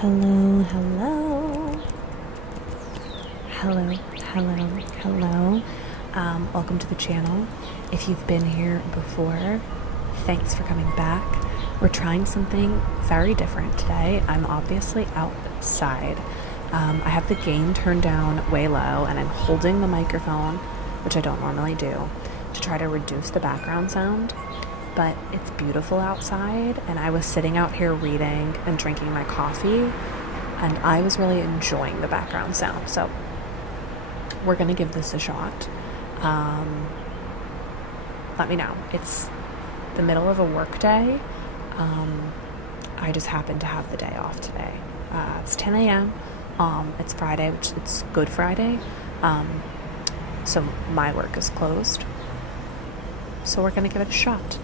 Hello, hello. Hello, hello, hello. Welcome to the channel. If you've been here before, thanks for coming back. We're trying something very different today. I'm obviously outside. I have the gain turned down way low, and I'm holding the microphone, which I don't normally do, to try to reduce the background sound. But it's beautiful outside, and I was sitting out here reading and drinking my coffee, and I was really enjoying the background sound. So we're gonna give this a shot. Let me know. It's the middle of a work day. I just happen to have the day off today. It's 10 a.m. It's Friday, which it's Good Friday. So my work is closed. So we're gonna give it a shot.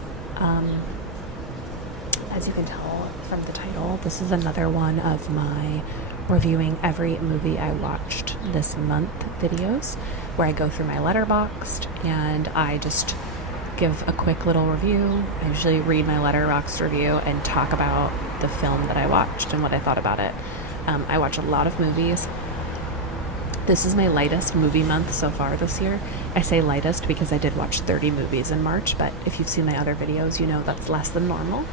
As you can tell from the title, this is another one of my reviewing every movie I watched this month videos, where I go through my letterboxd and I just give a quick little review. I usually read my letterboxd review and talk about the film that I watched and what I thought about it. I watch a lot of movies. This is my lightest movie month so far this year. I say lightest because I did watch 30 movies in March, but if you've seen my other videos, you know that's less than normal.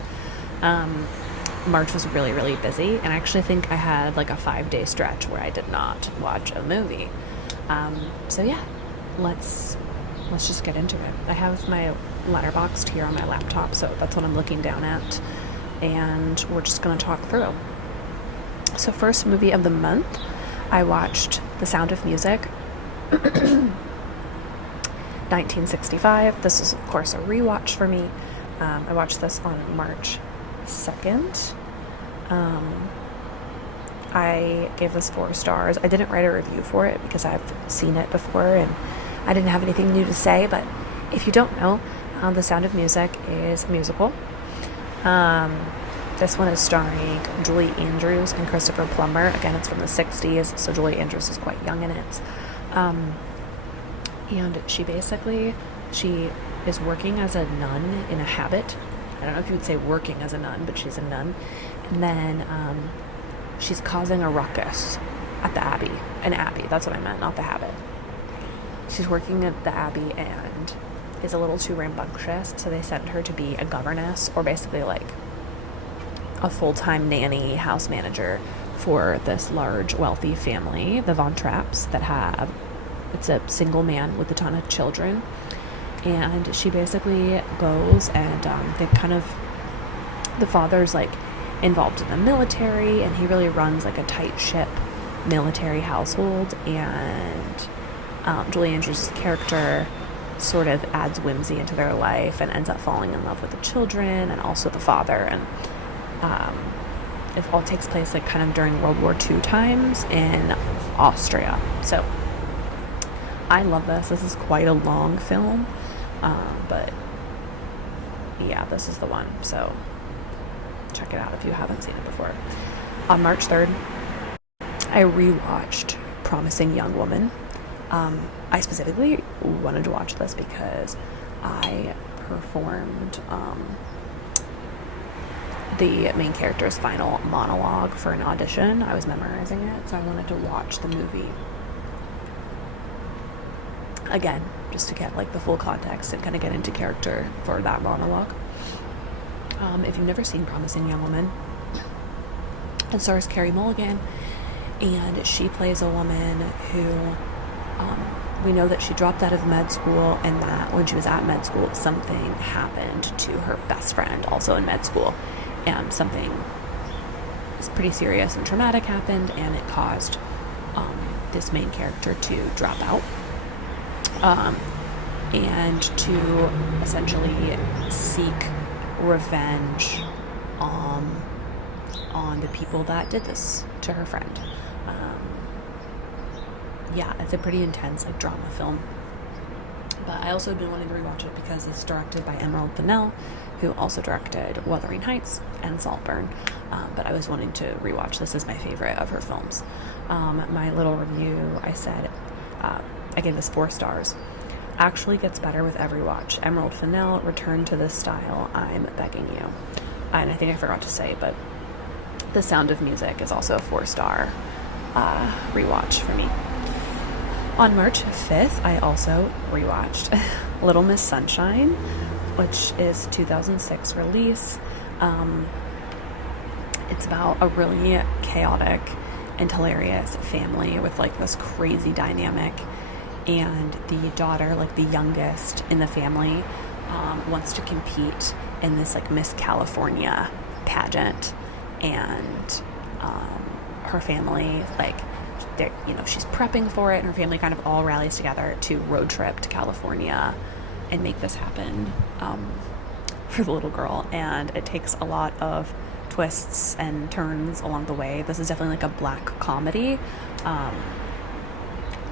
March was really, really busy, and I actually think I had like a 5-day stretch where I did not watch a movie. So yeah, let's just get into it. I have my letterboxd here on my laptop, so that's what I'm looking down at, and we're just gonna talk through. So first movie of the month, I watched The Sound of Music, 1965. This is, of course, a rewatch for me. I watched this on March 2nd. I gave this 4 stars. I didn't write a review for it because I've seen it before and I didn't have anything new to say, but if you don't know, The Sound of Music is a musical. This one is starring Julie Andrews and Christopher Plummer. Again, it's from the 60s, so Julie Andrews is quite young in it. And she is working as a nun in a habit. I don't know if you would say working as a nun, but she's a nun. And then she's causing a ruckus at the Abbey. An Abbey, that's what I meant, not the habit. She's working at the Abbey and is a little too rambunctious, so they sent her to be a governess, or basically like a full-time nanny house manager for this large wealthy family, the Von Trapps, it's a single man with a ton of children. And she basically goes and the father's like involved in the military, and he really runs like a tight ship military household, and Julie Andrews' character sort of adds whimsy into their life and ends up falling in love with the children and also the father. And it all takes place like kind of during World War II times in Austria. So I love this. This is quite a long film, but yeah, this is the one. So check it out if you haven't seen it before. On March 3rd, I rewatched Promising Young Woman. I specifically wanted to watch this because I performed the main character's final monologue for an audition. I was memorizing it, so I wanted to watch the movie again, just to get like the full context and kind of get into character for that monologue. If you've never seen Promising Young Woman, it stars Carey Mulligan, and she plays a woman who we know that she dropped out of med school, and that when she was at med school, something happened to her best friend, also in med school. Something pretty serious and traumatic happened, and it caused this main character to drop out and to essentially seek revenge on the people that did this to her friend. Yeah, it's a pretty intense like drama film. But I also have been wanting to rewatch it because it's directed by Emerald Fennell, who also directed Wuthering Heights and Saltburn. But I was wanting to rewatch this as my favorite of her films. My little review, I said, I gave this 4 stars. Actually gets better with every watch. Emerald Fennell, return to this style, I'm begging you. And I think I forgot to say, but The Sound of Music is also a 4-star rewatch for me. On March 5th, I also rewatched Little Miss Sunshine, which is 2006 release. It's about a really chaotic and hilarious family with like this crazy dynamic, and the daughter, like the youngest in the family, wants to compete in this like Miss California pageant, and her family, like, she's prepping for it, and her family kind of all rallies together to road trip to California and make this happen for the little girl. And it takes a lot of twists and turns along the way. This is definitely like a black comedy.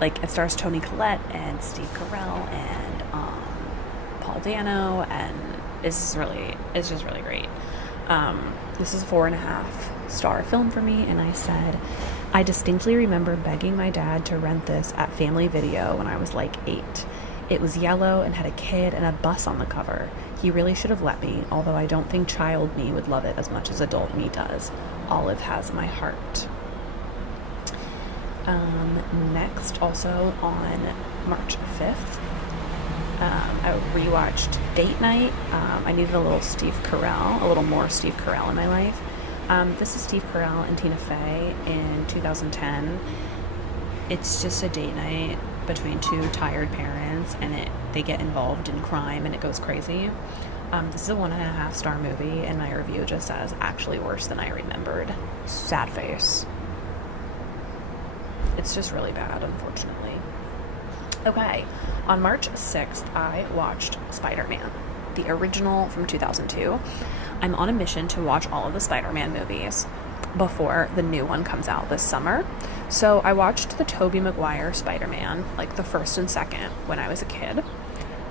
Like, it stars Toni Collette and Steve Carell and Paul Dano, and it's just really great. This is a 4.5-star film for me, and I said, I distinctly remember begging my dad to rent this at Family Video when I was like 8. It was yellow and had a kid and a bus on the cover. He really should have let me, although I don't think child me would love it as much as adult me does. Olive has my heart. Next, also on March 5th, I rewatched Date Night. I needed a little more Steve Carell in my life. This is Steve Carell and Tina Fey in 2010. It's just a date night between two tired parents, and they get involved in crime, and it goes crazy. This is a 1.5-star movie, and my review just says, actually worse than I remembered. Sad face. It's just really bad, unfortunately. Okay, on March 6th, I watched Spider-Man, the original from 2002. I'm on a mission to watch all of the Spider-Man movies before the new one comes out this summer. So I watched the Tobey Maguire Spider-Man, like the first and second, when I was a kid.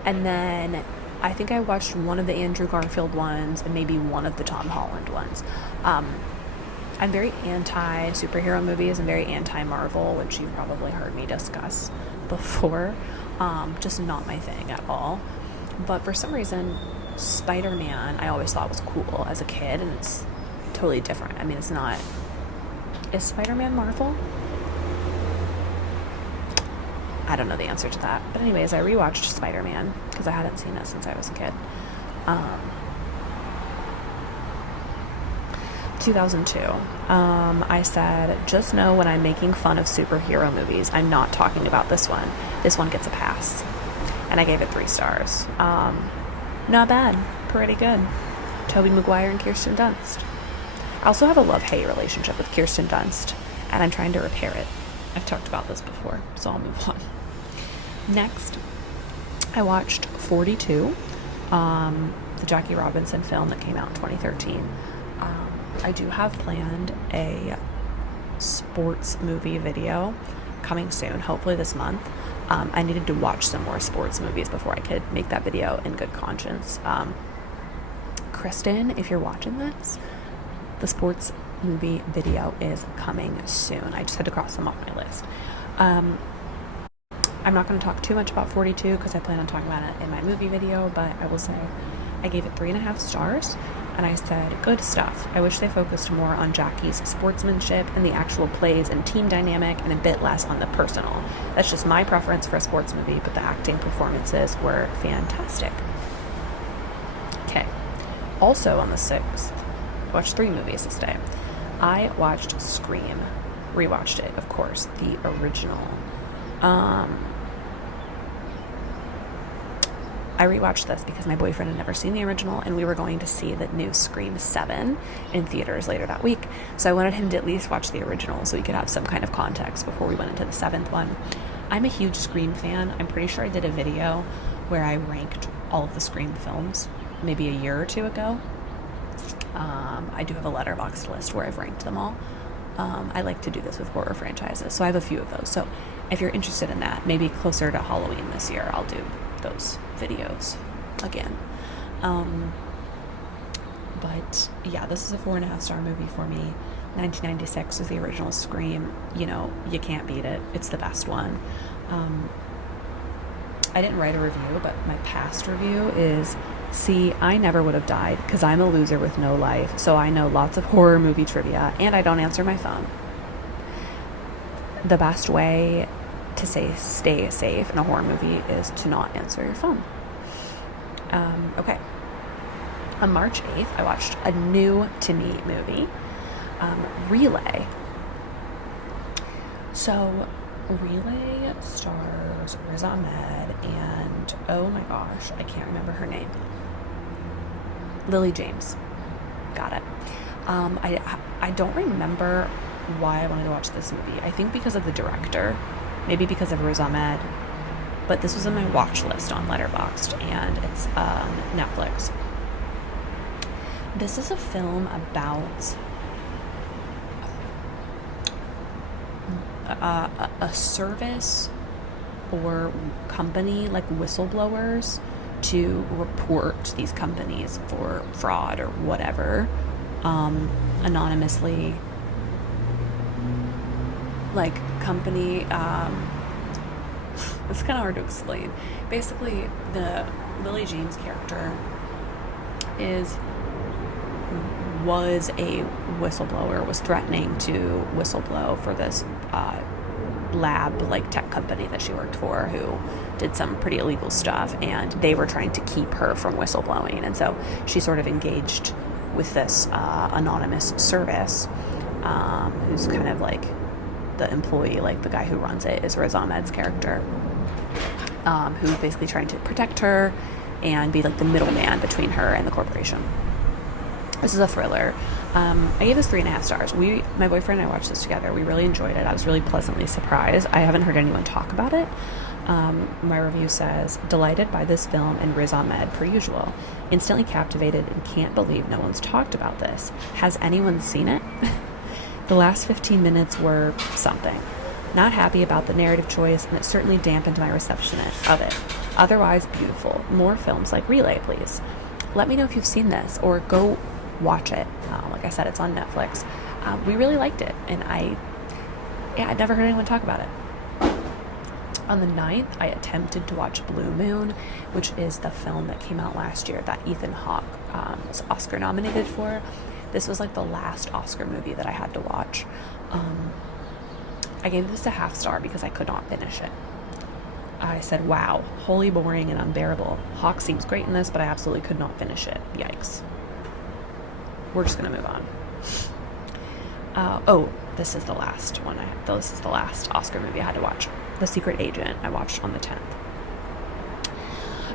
And then I think I watched one of the Andrew Garfield ones and maybe one of the Tom Holland ones. I'm very anti-superhero movies and very anti-Marvel, which you've probably heard me discuss before. Just not my thing at all. But for some reason, Spider-Man I always thought was cool as a kid, and it's totally different. I mean, it's not... Is Spider-Man Marvel? I don't know the answer to that. But anyways, I rewatched Spider-Man because I hadn't seen it since I was a kid. 2002. I said, just know when I'm making fun of superhero movies, I'm not talking about this one. This one gets a pass. And I gave it 3 stars. Not bad. Pretty good. Tobey Maguire and Kirsten Dunst. I also have a love-hate relationship with Kirsten Dunst, and I'm trying to repair it. I've talked about this before, so I'll move on. Next, I watched 42, the Jackie Robinson film that came out in 2013. I do have planned a sports movie video coming soon, hopefully this month. I needed to watch some more sports movies before I could make that video in good conscience. Kristen, if you're watching this, the sports movie video is coming soon. I just had to cross them off my list. I'm not going to talk too much about 42 because I plan on talking about it in my movie video, but I will say I gave it 3.5 stars, and I said, good stuff. I wish they focused more on Jackie's sportsmanship and the actual plays and team dynamic, and a bit less on the personal. That's just my preference for a sports movie, but the acting performances were fantastic. Okay. Also on the 6th, I watched 3 movies this day. I watched Scream. Rewatched it, of course, the original. I rewatched this because my boyfriend had never seen the original, and we were going to see the new Scream 7 in theaters later that week. So I wanted him to at least watch the original so he could have some kind of context before we went into the 7th one. I'm a huge Scream fan. I'm pretty sure I did a video where I ranked all of the Scream films maybe a year or 2 ago. I do have a letterboxd list where I've ranked them all. I like to do this with horror franchises, so I have a few of those. So if you're interested in that, maybe closer to Halloween this year, I'll do those videos again. But yeah, this is a 4.5-star movie for me. 1996 was the original Scream. You know, you can't beat it. It's the best one. I didn't write a review, but my past review is See, I never would have died because I'm a loser with no life, so I know lots of horror movie trivia and I don't answer my phone. The best way to stay safe in a horror movie is to not answer your phone. Okay. On March 8th, I watched a new to me movie, Relay. So, Relay stars Riz Ahmed and, oh my gosh, I can't remember her name. Lily James. Got it. I don't remember why I wanted to watch this movie. I think because of the director, maybe because of Riz Ahmed, but this was in my watch list on Letterboxd, and it's Netflix. This is a film about a service or company, like whistleblowers, to report these companies for fraud or whatever, anonymously. Like company, it's kind of hard to explain. Basically, the Lily James character was a whistleblower, was threatening to whistleblow for this lab, like tech company that she worked for, who did some pretty illegal stuff, and they were trying to keep her from whistleblowing. And so she sort of engaged with this anonymous service, who's kind of like the employee, like the guy who runs it is Riz Ahmed's character, who's basically trying to protect her and be like the middleman between her and the corporation. This is a thriller. I gave this 3.5 stars. My boyfriend and I watched this together. We really enjoyed it. I was really pleasantly surprised. I haven't heard anyone talk about it. My review says, delighted by this film and Riz Ahmed per usual. Instantly captivated and can't believe no one's talked about this. Has anyone seen it? The last 15 minutes were something. Not happy about the narrative choice, and it certainly dampened my reception of it. Otherwise, beautiful. More films like Relay, please. Let me know if you've seen this, or go watch it. Like I said, it's on Netflix. We really liked it, and I'd never heard anyone talk about it. On the 9th, I attempted to watch Blue Moon, which is the film that came out last year that Ethan Hawke was Oscar nominated for. This was like the last Oscar movie that I had to watch. I gave this a 0.5 star because I could not finish it. I said, wow, wholly boring and unbearable. Hawke seems great in this, but I absolutely could not finish it. Yikes. We're just going to move on. This is the last one. This is the last Oscar movie I had to watch. The Secret Agent, I watched on the 10th.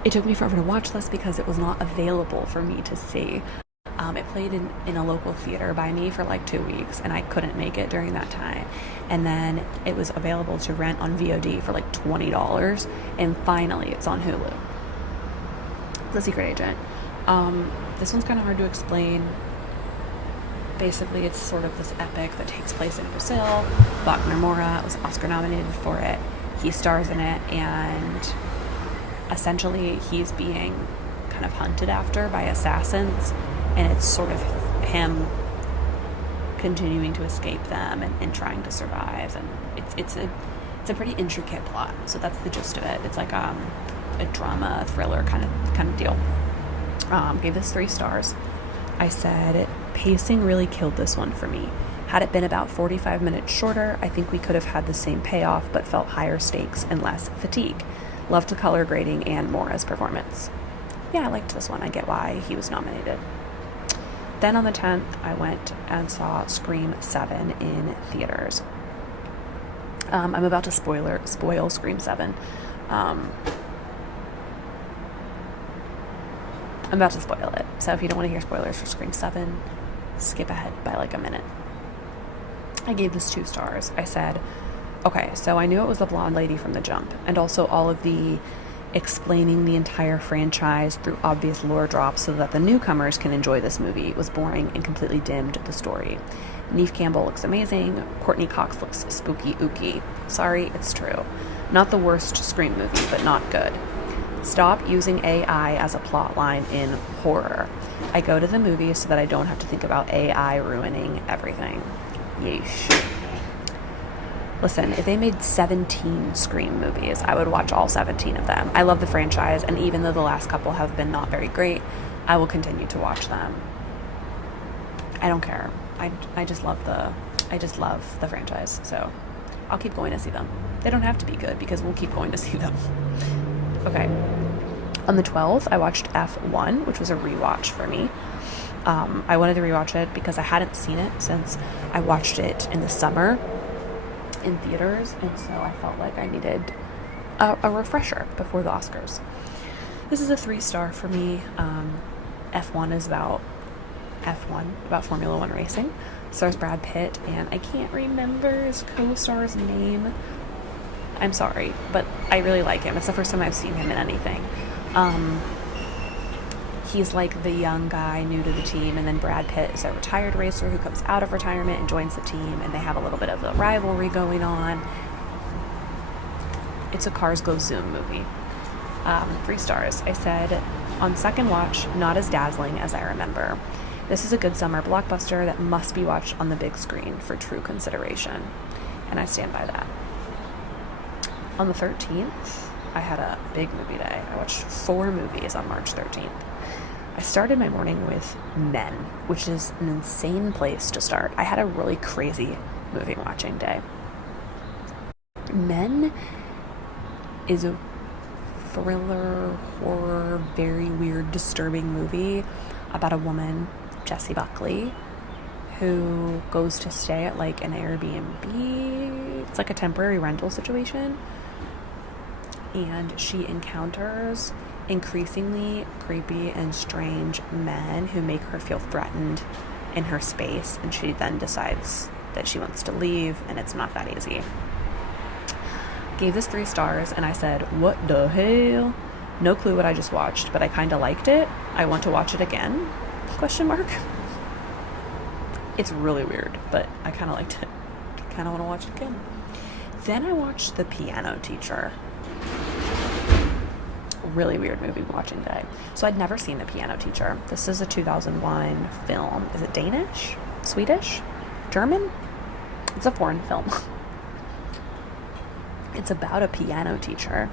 It took me forever to watch this because it was not available for me to see. It played in a local theater by me for like 2 weeks, and I couldn't make it during that time. And then it was available to rent on VOD for like $20, and finally it's on Hulu. The Secret Agent. This one's kind of hard to explain. Basically, it's sort of this epic that takes place in Brazil. Wagner Moura was Oscar nominated for it. He stars in it, and essentially he's being kind of hunted after by assassins, and it's sort of him continuing to escape them and trying to survive. And it's a pretty intricate plot. So that's the gist of it. It's like a drama thriller kind of deal. Gave this 3 stars. I said, pacing really killed this one for me. Had it been about 45 minutes shorter, I think we could have had the same payoff, but felt higher stakes and less fatigue. Loved the color grading and Mora's performance. Yeah, I liked this one. I get why he was nominated. Then on the 10th, I went and saw Scream 7 in theaters. I'm about to spoil Scream 7. I'm about to spoil it. So if you don't want to hear spoilers for Scream 7, skip ahead by like a minute. I gave this 2 stars. I said, okay, so I knew it was the blonde lady from the jump, and also all of the explaining the entire franchise through obvious lore drops so that the newcomers can enjoy this movie was boring and completely dimmed the story. Neve Campbell looks amazing. Courtney Cox looks spooky ooky. Sorry, it's true. Not the worst Scream movie, but not good. Stop using AI as a plot line in horror. I go to the movies so that I don't have to think about AI ruining everything. Yeesh. Listen, if they made 17 Scream movies, I would watch all 17 of them. I love the franchise, and even though the last couple have been not very great, I will continue to watch them. I don't care. I just love the franchise, so I'll keep going to see them. They don't have to be good because we'll keep going to see them. Okay. On the 12th, I watched F1, which was a rewatch for me. I wanted to rewatch it because I hadn't seen it since I watched it in the summer in theaters, and so I felt like I needed a refresher before the Oscars. This is a 3-star for me. F1 is about Formula One racing. Stars Brad Pitt, and I can't remember his co-star's name. I'm sorry, but I really like him. It's the first time I've seen him in anything. He's like the young guy new to the team, and then Brad Pitt is a retired racer who comes out of retirement and joins the team, and they have a little bit of a rivalry going on. It's a Cars Go Zoom movie. 3 stars. I said, on second watch, not as dazzling as I remember. This is a good summer blockbuster that must be watched on the big screen for true consideration, and I stand by that. On the 13th, I had a big movie day. I watched 4 movies on March 13th. I started my morning with Men, which is an insane place to start. I had a really crazy movie watching day. Men is a thriller, horror, very weird, disturbing movie about a woman, Jessie Buckley, who goes to stay at like an Airbnb. It's like a temporary rental situation. And she encounters increasingly creepy and strange men who make her feel threatened in her space, and she then decides that she wants to leave, and it's not that easy. Gave this 3 stars, and I said, what the hell? No clue what I just watched, but I kind of liked it. I want to watch it again? ? It's really weird, but I kind of liked it. I kind of want to watch it again. Then I watched The Piano Teacher. Really weird movie watching day. So I'd never seen The Piano Teacher. This is a 2001 film. Is it Danish? Swedish? German? It's a foreign film. It's about a piano teacher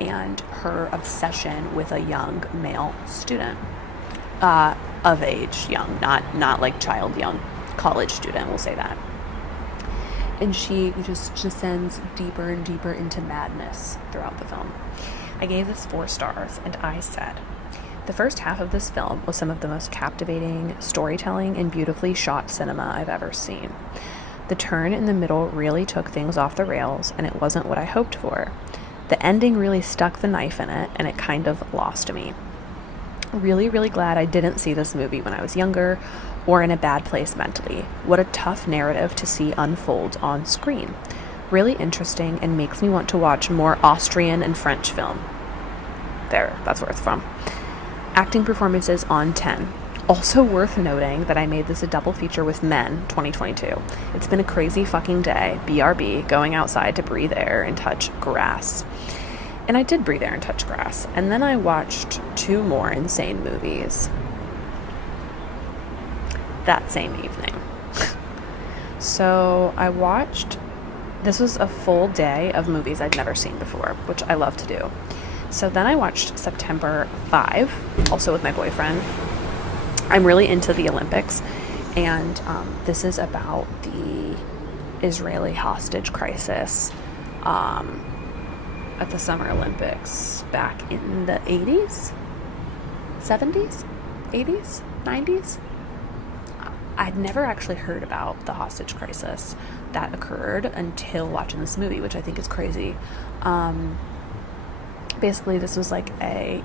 and her obsession with a young male student. Of age young, not like child young. College student, we'll say that. And she just descends deeper and deeper into madness throughout the film. I gave this 4 stars, and I said, the first half of this film was some of the most captivating storytelling and beautifully shot cinema I've ever seen. The turn in the middle really took things off the rails, and it wasn't what I hoped for. The ending really stuck the knife in it, and it kind of lost me. Really, really glad I didn't see this movie when I was younger or in a bad place mentally. What a tough narrative to see unfold on screen. Really interesting and makes me want to watch more Austrian and French film. There, that's where it's from. Acting performances on 10. Also worth noting that I made this a double feature with Men 2022. It's been a crazy fucking day, BRB, going outside to breathe air and touch grass. And I did breathe air and touch grass. And then I watched 2 more insane movies that same evening. So I watched, this was a full day of movies I'd never seen before, which I love to do. So then I watched September 5, also with my boyfriend. I'm really into the Olympics, and this is about the Israeli hostage crisis at the Summer Olympics back in the 80s, 70s, 80s, 90s. I'd never actually heard about the hostage crisis that occurred until watching this movie, which I think is crazy. Basically, this was like a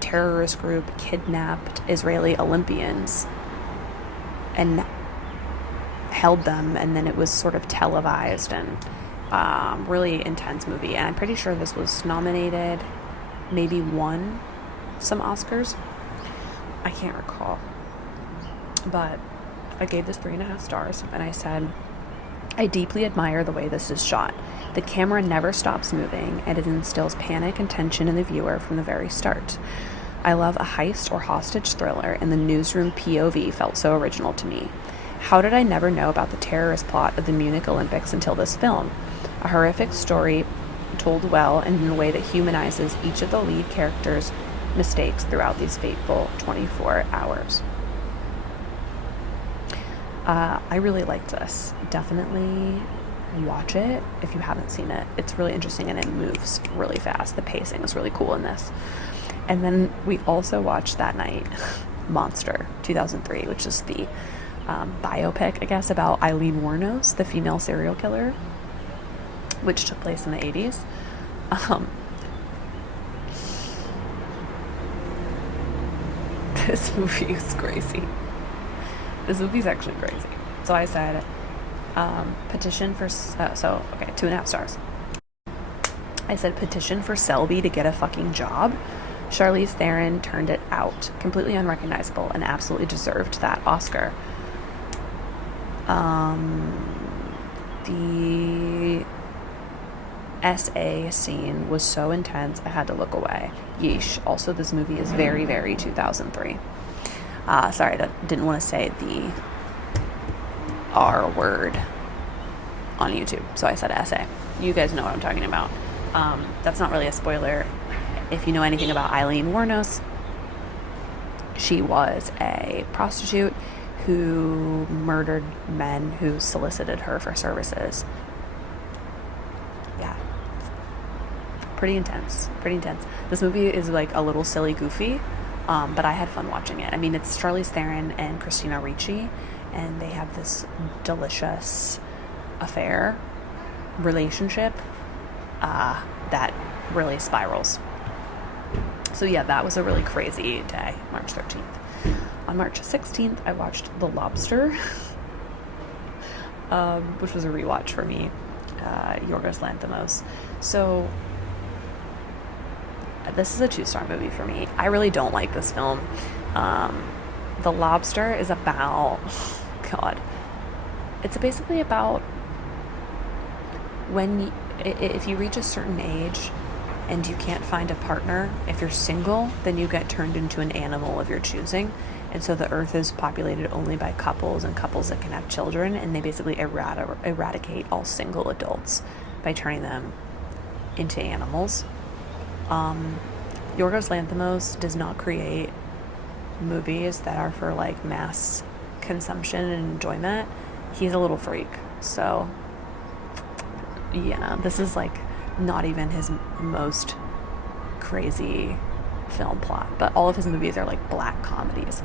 terrorist group kidnapped Israeli Olympians and held them, and then it was sort of televised and really intense movie. And I'm pretty sure this was nominated, maybe won some Oscars. I can't recall, but I gave this 3.5 stars, and I said, I deeply admire the way this is shot. The camera never stops moving, and it instills panic and tension in the viewer from the very start. I love a heist or hostage thriller, and the newsroom POV felt so original to me. How did I never know about the terrorist plot of the Munich Olympics until this film? A horrific story told well and in a way that humanizes each of the lead characters' mistakes throughout these fateful 24 hours. I really liked this. Definitely watch it if you haven't seen it. It's really interesting and it moves really fast. The pacing is really cool in this. And then we also watched that night Monster 2003, which is the biopic, I guess, about Eileen Wuornos, the female serial killer, which took place in the 80s. This movie is crazy. This movie's actually crazy. So I said, petition for, 2.5 stars. I said, petition for Selby to get a fucking job. Charlize Theron turned it out. Completely unrecognizable and absolutely deserved that Oscar. The SA scene was so intense, I had to look away. Yeesh. Also, this movie is very, very 2003. Sorry, that didn't want to say the R word on YouTube, so I said SA. You guys know what I'm talking about. That's not really a spoiler. If you know anything about Eileen Wuornos, she was a prostitute who murdered men who solicited her for services. Yeah. Pretty intense. This movie is like a little silly goofy, but I had fun watching it. I mean, it's Charlize Theron and Christina Ricci, and they have this delicious relationship that really spirals. So yeah, that was a really crazy day, March 13th. On March 16th, I watched The Lobster, which was a rewatch for me, Yorgos Lanthimos. So this is a 2-star movie for me. I really don't like this film. The Lobster is about, it's basically about if you reach a certain age and you can't find a partner, if you're single, then you get turned into an animal of your choosing. And so the earth is populated only by couples and couples that can have children, and they basically eradicate all single adults by turning them into animals. Yorgos Lanthimos does not create movies that are for like mass consumption and enjoyment. He's a little freak. So yeah, this is like not even his most crazy film plot, but all of his movies are like black comedies.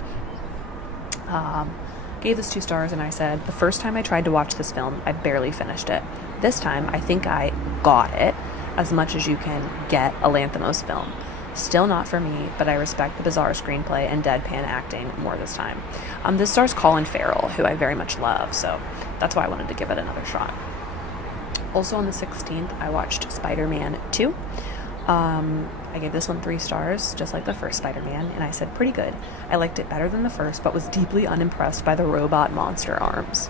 Gave this 2 stars, and I said, the first time I tried to watch this film, I barely finished it. This time, I think I got it as much as you can get a Lanthimos film. Still not for me, but I respect the bizarre screenplay and deadpan acting more this time. This stars Colin Farrell, who I very much love, so that's why I wanted to give it another shot. Also on the 16th, I watched Spider-Man 2. I gave this one 3 stars, just like the first Spider-Man, and I said pretty good. I liked it better than the first, but was deeply unimpressed by the robot monster arms.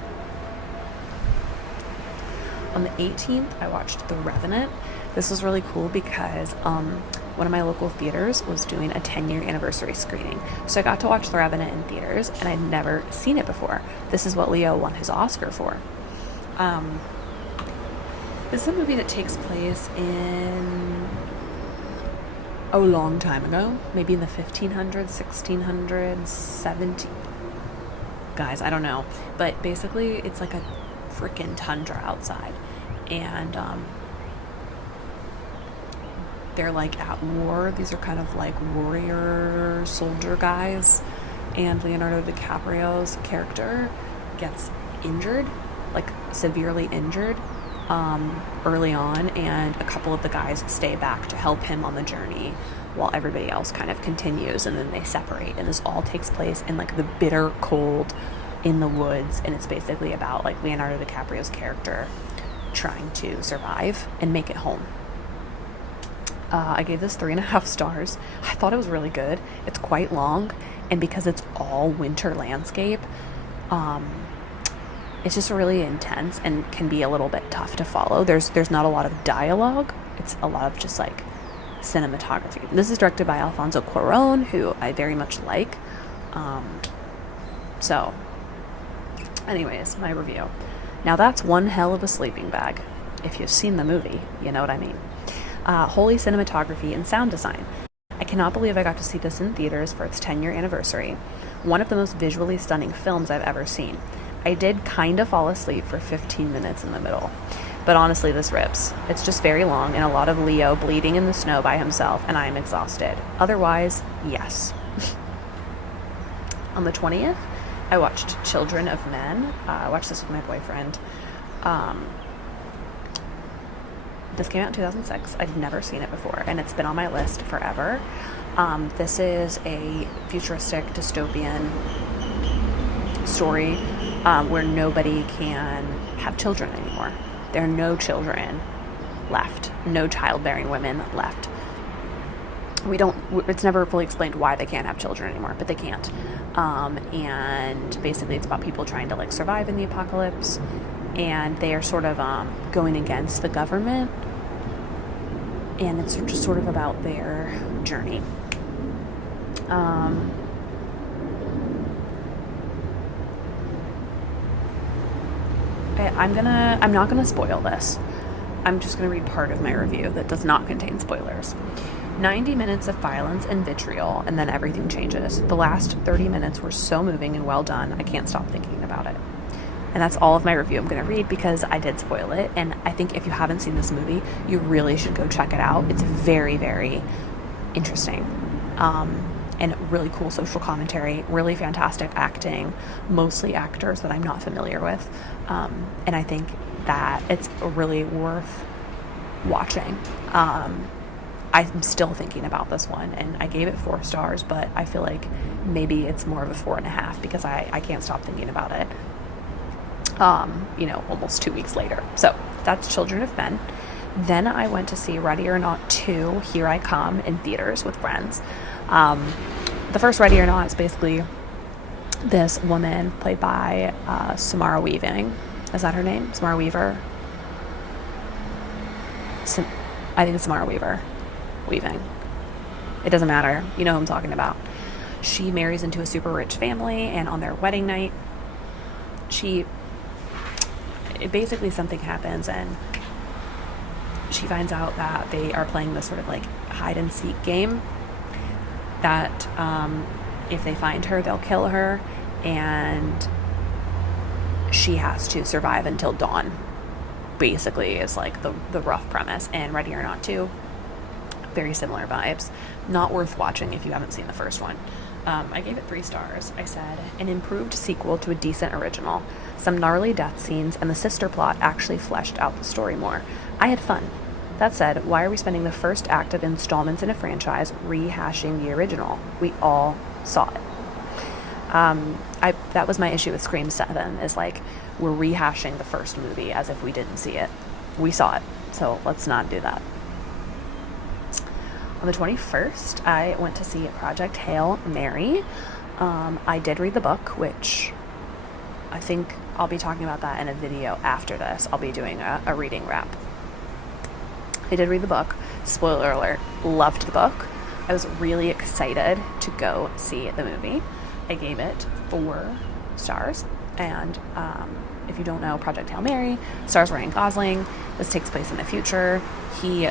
On the 18th, I watched The Revenant. This was really cool because one of my local theaters was doing a 10-year anniversary screening. So I got to watch The Revenant in theaters, and I'd never seen it before. This is what Leo won his Oscar for. This is a movie that takes place in a long time ago, maybe in the 1500s, 1600s, 17. Guys, I don't know. But basically, it's like a freaking tundra outside. And they're like at war. These are kind of like warrior soldier guys. And Leonardo DiCaprio's character gets injured, like severely injured, early on, and a couple of the guys stay back to help him on the journey while everybody else kind of continues, and then they separate, and this all takes place in like the bitter cold in the woods, and it's basically about like Leonardo DiCaprio's character trying to survive and make it home. I gave this 3.5 stars. I thought it was really good. It's quite long, and because it's all winter landscape, it's just really intense and can be a little bit tough to follow. There's not a lot of dialogue. It's a lot of just like cinematography. This is directed by Alfonso Cuarón, who I very much like. So Anyways, my review. Now that's one hell of a sleeping bag. If you've seen the movie, you know what I mean. Holy cinematography and sound design. I cannot believe I got to see this in theaters for its 10-year anniversary. One of the most visually stunning films I've ever seen. I did kind of fall asleep for 15 minutes in the middle. But honestly, this rips. It's just very long and a lot of Leo bleeding in the snow by himself, and I am exhausted. Otherwise, yes. On the 20th, I watched Children of Men. I watched this with my boyfriend. This came out in 2006. I'd never seen it before, and it's been on my list forever. This is a futuristic dystopian story where nobody can have children anymore. There are no children left, no childbearing women left. It's never fully explained why they can't have children anymore, but they can't. And basically it's about people trying to like survive in the apocalypse, and they are sort of going against the government, and it's just sort of about their journey. I'm not gonna spoil this. I'm just gonna read part of my review that does not contain spoilers. 90 minutes of violence and vitriol, and then everything changes. The last 30 minutes were so moving and well done, I can't stop thinking about it. And that's all of my review I'm going to read because I did spoil it. And I think if you haven't seen this movie, you really should go check it out. It's very, very interesting. And really cool social commentary, really fantastic acting, mostly actors that I'm not familiar with. And I think that it's really worth watching. I'm still thinking about this one, and I gave it 4 stars, but I feel like maybe it's more of a 4.5 because I can't stop thinking about it. Almost 2 weeks later. So that's Children of Men. Then I went to see Ready or Not 2, Here I Come, in theaters with friends. The first Ready or Not is basically this woman played by Samara Weaving. Is that her name? Samara Weaver? I think it's Samara Weaving. It doesn't matter. You know who I'm talking about. She marries into a super rich family, and on their wedding night, basically something happens, and she finds out that they are playing this sort of like hide and seek game that if they find her, they'll kill her, and she has to survive until dawn, basically, is like the rough premise. And Ready or Not 2, very similar vibes. Not worth watching if you haven't seen the first one. I gave it 3 stars. I said, an improved sequel to a decent original. Some gnarly death scenes, and the sister plot actually fleshed out the story more. I had fun. That said, why are we spending the first act of installments in a franchise rehashing the original? We all saw it. That was my issue with Scream 7, is like, we're rehashing the first movie as if we didn't see it. We saw it, so let's not do that. On the 21st, I went to see Project Hail Mary. I did read the book, which I think I'll be talking about that in a video after this. I'll be doing a reading wrap. I did read the book. Spoiler alert, loved the book. I was really excited to go see the movie. I gave it 4 stars. And if you don't know, Project Hail Mary stars Ryan Gosling. This takes place in the future. He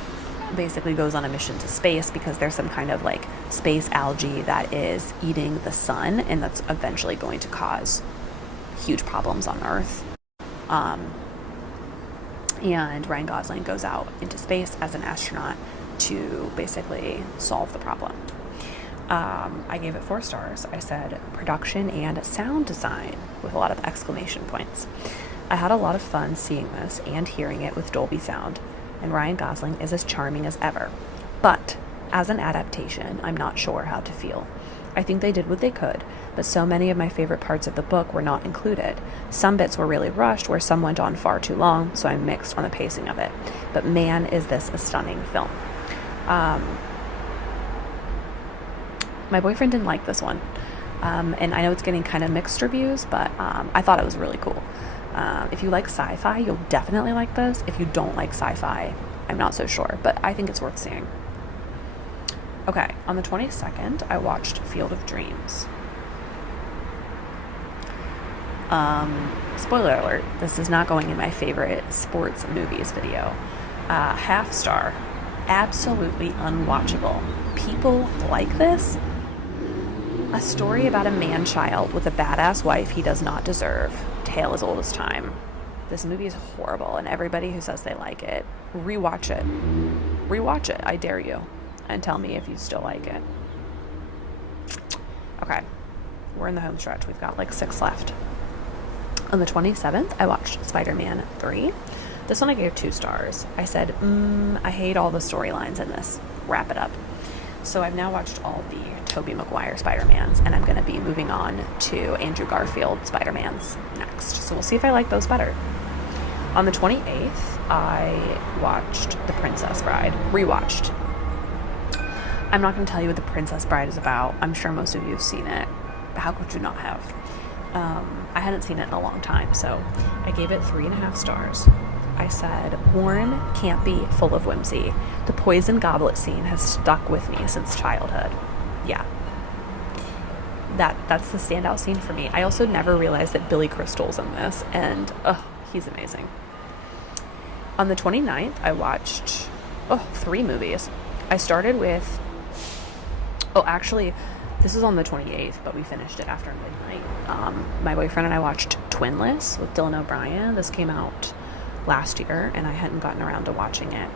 basically goes on a mission to space because there's some kind of like space algae that is eating the sun, and that's eventually going to cause huge problems on Earth. And Ryan Gosling goes out into space as an astronaut to basically solve the problem. I gave it 4 stars. I said production and sound design with a lot of exclamation points. I had a lot of fun seeing this and hearing it with Dolby Sound, and Ryan Gosling is as charming as ever. But as an adaptation, I'm not sure how to feel. I think they did what they could, but so many of my favorite parts of the book were not included. Some bits were really rushed, where some went on far too long, so I'm mixed on the pacing of it. But man, is this a stunning film. My boyfriend didn't like this one, and I know it's getting kind of mixed reviews, but I thought it was really cool. If you like sci-fi, you'll definitely like this. If you don't like sci-fi, I'm not so sure, but I think it's worth seeing. Okay, on the 22nd, I watched Field of Dreams. Spoiler alert, this is not going in my favorite sports movies video. Half star. Absolutely unwatchable. People like this? A story about a man-child with a badass wife he does not deserve. Tale as old as time. This movie is horrible, and everybody who says they like it, rewatch it. Rewatch it, I dare you. And tell me if you still like it. Okay, we're in the home stretch. We've got like 6 left. On the 27th, I watched Spider-Man 3. This one I gave 2 stars. I said, I hate all the storylines in this. Wrap it up. So I've now watched all the Tobey Maguire Spider-Mans, and I'm going to be moving on to Andrew Garfield Spider-Mans next. So we'll see if I like those better. On the 28th, I watched The Princess Bride. Rewatched. I'm not going to tell you what The Princess Bride is about. I'm sure most of you have seen it. How could you not have? I hadn't seen it in a long time, so I gave it 3.5 stars. I said, Warren can't be full of whimsy. The poison goblet scene has stuck with me since childhood. Yeah. That's the standout scene for me. I also never realized that Billy Crystal's in this, and he's amazing. On the 29th, I watched 3 movies. I started with this was on the 28th, but we finished it after midnight. My boyfriend and I watched Twinless with Dylan O'Brien. This came out last year, and I hadn't gotten around to watching it.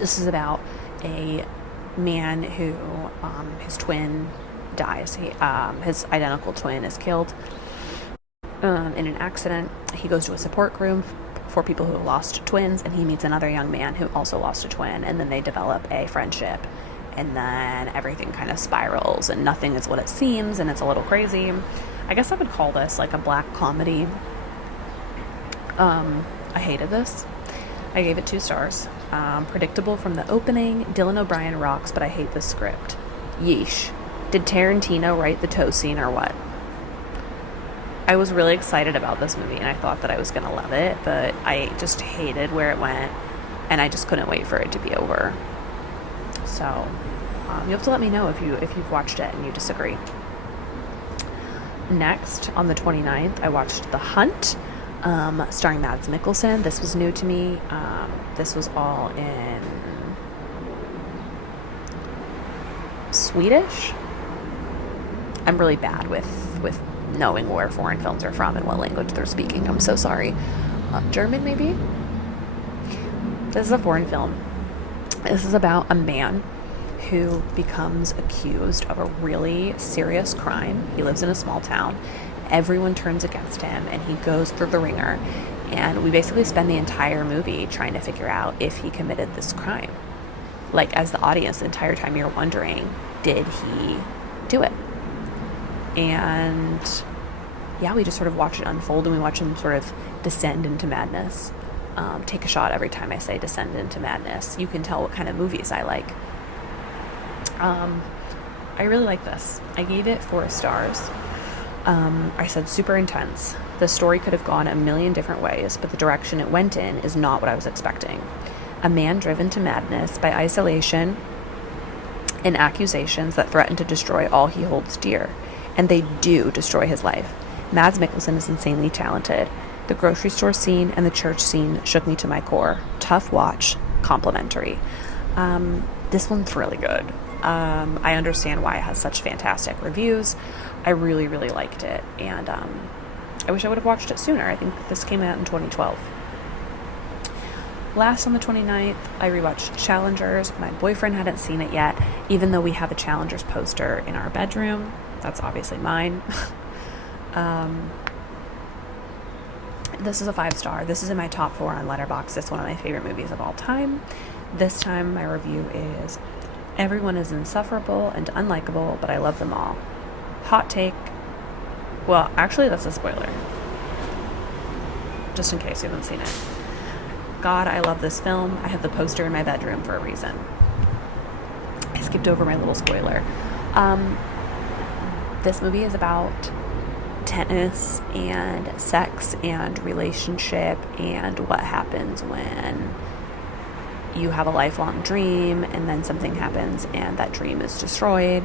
This is about a man who his twin dies. His identical twin is killed in an accident. He goes to a support group for people who have lost twins, and he meets another young man who also lost a twin, and then they develop a friendship, and then everything kind of spirals, and nothing is what it seems, and it's a little crazy. I guess I would call this like a black comedy. I hated this. I gave it 2 stars. Predictable from the opening. Dylan O'Brien rocks, but I hate the script. Yeesh. Did Tarantino write the toe scene or what? I was really excited about this movie, and I thought that I was going to love it, but I just hated where it went, and I just couldn't wait for it to be over. So, you have to let me know if you've watched it and you disagree. Next, on the 29th, I watched The Hunt, starring Mads Mikkelsen. This was new to me. This was all in Swedish. I'm really bad with knowing where foreign films are from and what language they're speaking. I'm so sorry. German, maybe? This is a foreign film. This is about a man who becomes accused of a really serious crime. He lives in a small town. Everyone turns against him, and he goes through the ringer. And we basically spend the entire movie trying to figure out if he committed this crime. Like, as the audience, the entire time you're wondering, did he do it? And yeah, we just sort of watch it unfold, and we watch him sort of descend into madness. Take a shot every time I say descend into madness. You can tell what kind of movies I like. I really like this. I gave it 4 stars. I said super intense. The story could have gone a million different ways, but the direction it went in is not what I was expecting. A man driven to madness by isolation and accusations that threaten to destroy all he holds dear. And they do destroy his life. Mads Mikkelsen is insanely talented. The grocery store scene and the church scene shook me to my core. Tough watch, complimentary. This one's really good. I understand why it has such fantastic reviews. I really, really liked it, and I wish I would have watched it sooner. I think this came out in 2012. Last, on the 29th, I rewatched Challengers. My boyfriend hadn't seen it yet, even though we have a Challengers poster in our bedroom. That's obviously mine. This is a 5-star. This is in my top 4 on Letterboxd. It's one of my favorite movies of all time. This time my review is, everyone is insufferable and unlikable, but I love them all. Hot take. Well, actually, that's a spoiler. Just in case you haven't seen it. God, I love this film. I have the poster in my bedroom for a reason. I skipped over my little spoiler. This movie is about tennis and sex and relationship and what happens when you have a lifelong dream and then something happens and that dream is destroyed.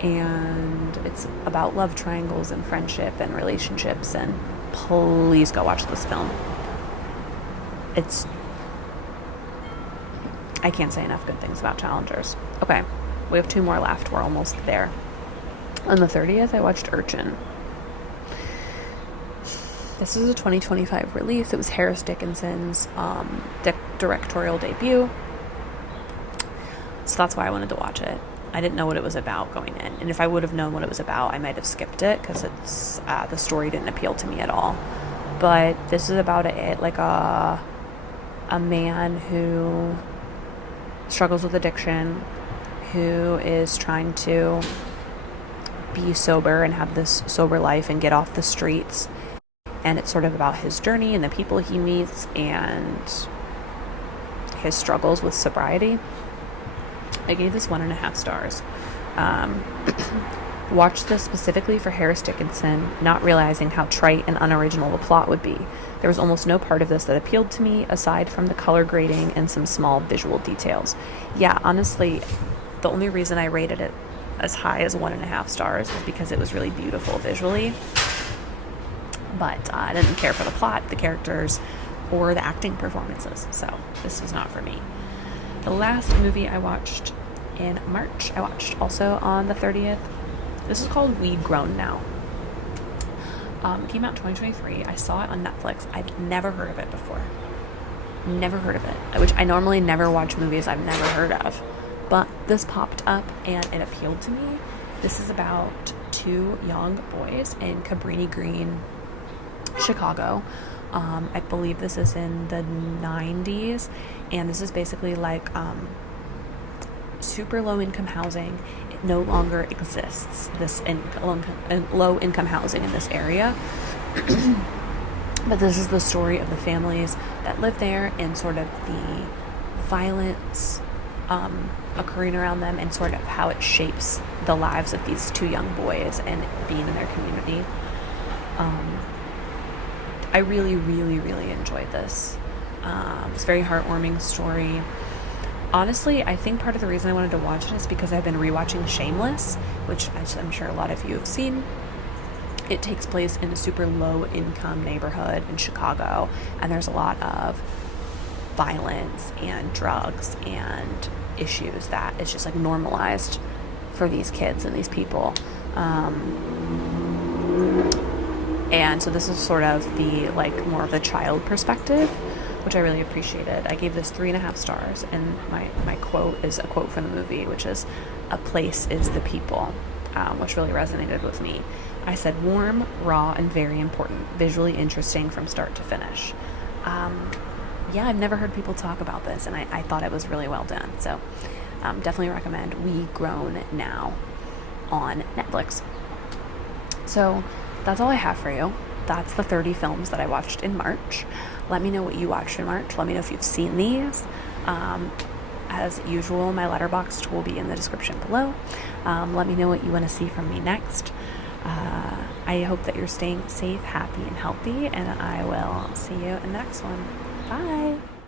and it's about love triangles and friendship and relationships, and please go watch this film. I can't say enough good things about Challengers. Okay, we have 2 more left. We're almost there. On the 30th, I watched Urchin. This is a 2025 release. It was Harris Dickinson's directorial debut. So that's why I wanted to watch it. I didn't know what it was about going in. And if I would have known what it was about, I might have skipped it because the story didn't appeal to me at all. But this is about a man who struggles with addiction, who is trying to be sober and have this sober life and get off the streets. And it's sort of about his journey and the people he meets and his struggles with sobriety. I gave this 1.5 stars. Watched this specifically for Harris Dickinson, not realizing how trite and unoriginal the plot would be. There was almost no part of this that appealed to me, aside from the color grading and some small visual details. Yeah, honestly, the only reason I rated it as high as 1.5 stars was because it was really beautiful visually. But I didn't care for the plot, the characters, or the acting performances, so this was not for me. The last movie I watched in March, I watched also on the 30th. This is called Weed Grown Now. It came out in 2023. I saw it on Netflix. I'd never heard of it before. Never heard of it. Which I normally never watch movies I've never heard of. But this popped up and it appealed to me. This is about 2 young boys in Cabrini Green, Chicago. I believe this is in the 90s. And this is basically like super low income housing. It no longer exists, this low income housing in this area. But this is the story of the families that live there and sort of the violence occurring around them and sort of how it shapes the lives of these 2 young boys and being in their community. I really, really, really enjoyed this. It's a very heartwarming story. Honestly, I think part of the reason I wanted to watch it is because I've been rewatching Shameless, which I'm sure a lot of you have seen. It takes place in a super low-income neighborhood in Chicago, and there's a lot of violence and drugs and issues that is just like normalized for these kids and these people. And so this is sort of the like more of the child perspective, which I really appreciated. I gave this 3.5 stars, and my quote is a quote from the movie, which is, "A place is the people," which really resonated with me. I said warm, raw, and very important, visually interesting from start to finish. Yeah, I've never heard people talk about this, and I thought it was really well done. So definitely recommend We Grown Now on Netflix. So that's all I have for you. That's the 30 films that I watched in March. Let me know what you watched in March. Let me know if you've seen these. As usual, my letterboxd will be in the description below. Let me know what you want to see from me next. I hope that you're staying safe, happy, and healthy, and I will see you in the next one. Bye!